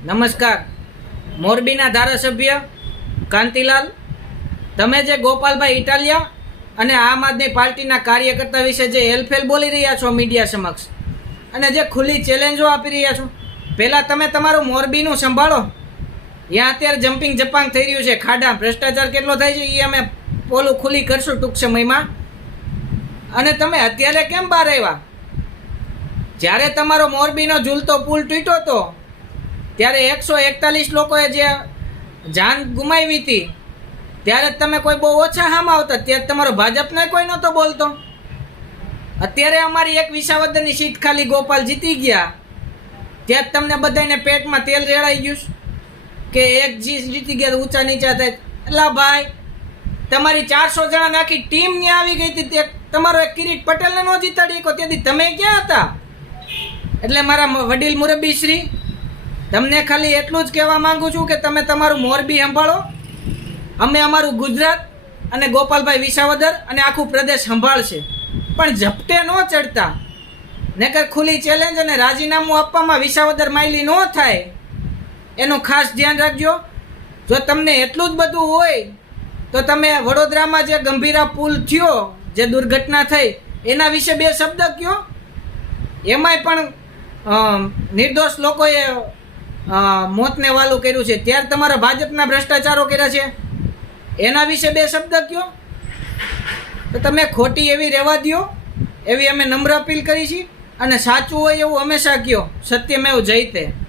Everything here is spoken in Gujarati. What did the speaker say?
નમસ્કાર. મોરબીના ધારાસભ્ય કાંતિલાલ, તમે જે ગોપાલભાઈ ઇટાલિયા અને આમ આદમી પાર્ટીના કાર્યકર્તા વિશે જે હેલફેલ બોલી રહ્યા છો મીડિયા સમક્ષ અને જે ખુલ્લી ચેલેન્જો આપી રહ્યા છો, પહેલાં તમે તમારું મોરબીનું સંભાળો. ત્યાં અત્યારે જમ્પિંગ જપાંગ થઈ રહ્યું છે, ખાડા, ભ્રષ્ટાચાર કેટલો થાય છે એ અમે પોલું ખુલ્લી કરશું ટૂંક સમયમાં. અને તમે અત્યારે કેમ બહાર આવ્યા? જ્યારે તમારો મોરબીનો ઝૂલતો પુલ તૂટ્યો હતો ત્યારે એકસો એકતાલીસ લોકોએ જે જાન ગુમાવી હતી, ત્યારે તમે કોઈ બહુ ઓછા હામાં આવતા, ત્યારે તમારો ભાજપને કોઈ નહોતો બોલતો. અત્યારે અમારી એક વિસાવદરની સીટ ખાલી ગોપાલ જીતી ગયા ત્યાં તમને બધાને પેટમાં તેલ રેડાઈ ગયું કે એક જી જીતી ગયા ઊંચા નીચા થાય. એટલા ભાઈ, તમારી ચારસો જણા આખી ટીમ ત્યાં આવી ગઈ હતી, તે તમારો એક કિરીટ પટેલને ન જીતાડી શકો, તેથી તમે ક્યાં હતા? એટલે મારા વડીલ મુરબ્બી શ્રી તમને ખાલી એટલું જ કહેવા માંગુ છું કે તમે તમારું મોરબી સંભાળો. અમે અમારું ગુજરાત અને ગોપાલભાઈ વિસાવદર અને આખું પ્રદેશ સંભાળશે. પણ ઝપટે ન ચડતા. નકર ખુલ્લી ચેલેન્જ અને રાજીનામું આપવામાં વિસાવદર માયલી ન થાય. એનું ખાસ ધ્યાન રાખજો. જો તમને એટલું જ બધું હોય, તો તમે વડોદરામાં જે ગંભીરા પુલ થયો, જે દુર્ઘટના થઈ, એના વિશે બે શબ્દ કયો? એમાંય પણ નિર્દોષ લોકોએ મોતને વાલું કર્યું છે. ત્યારે તમારા ભાજપના ભ્રષ્ટાચારો કર્યા છે? એના વિશે બે શબ્દ કયો? તો તમે ખોટી એવી રહેવા દો એવી અમે નમ્ર અપીલ કરી છીએ અને સાચું હોય એવું હંમેશા કયો, સત્યમેવ જયતે.